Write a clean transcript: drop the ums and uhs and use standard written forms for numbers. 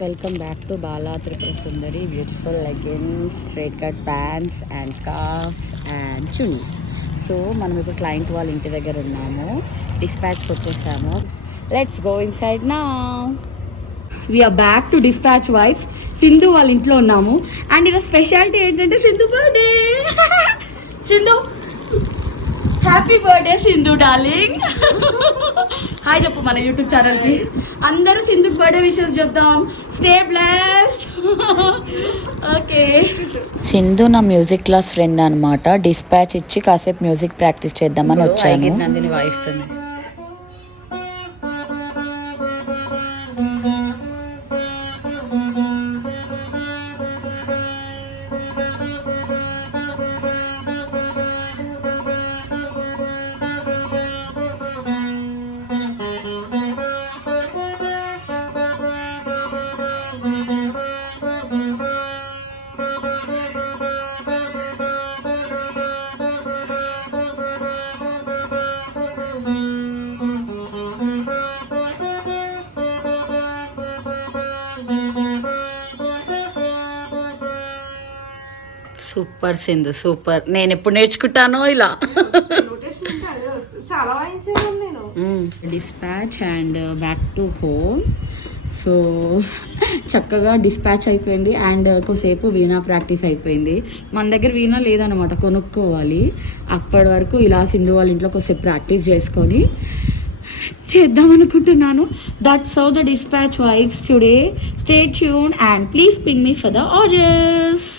Welcome back to Bala Tripura Sundari. Beautiful leggings, straight cut pants and scarfs and chunnis. So మనం ఇప్పుడు client వాళ్ళ ఇంటి దగ్గర ఉన్నాము, డిస్పాచ్కి వచ్చేసాము. Let's go inside now. We're back to dispatch vibes. Sindhu వాళ్ళ ఇంట్లో ఉన్నాము అండ్ ఈరోజు స్పెషాలిటీ ఏంటంటే Sindhu birthday. Sindhu happy birthday Sindhu darling. Hi చెప్పు మన యూట్యూబ్ ఛానల్కి. అందరూ సింధుకి బర్త్డే విషెస్ చెప్తాం. Stay blessed. ఓకే. సింధు నా మ్యూజిక్ క్లాస్ ఫ్రెండ్ అనమాట. డిస్పాచ్ ఇచ్చి కాసేపు మ్యూజిక్ ప్రాక్టీస్ చేద్దామని వచ్చాను. నందిని వాయిస్తుంది. Super Sindhu, super. నేను ఎప్పుడు నేర్చుకుంటానో ఇలా. చాలా వాయించాను నేను. Dispatch and back to home. So చక్కగా డిస్పాచ్ అయిపోయింది అండ్ కొద్దిసేపు వీణా ప్రాక్టీస్ అయిపోయింది. మన దగ్గర వీణా లేదనమాట, కొనుక్కోవాలి. అప్పటి వరకు ఇలా సింధు వాళ్ళ ఇంట్లో కొద్దిసేపు ప్రాక్టీస్ చేసుకొని చేద్దాం అనుకుంటున్నాను. That's how the dispatch vibes today. Stay tune and please ping me for the orders.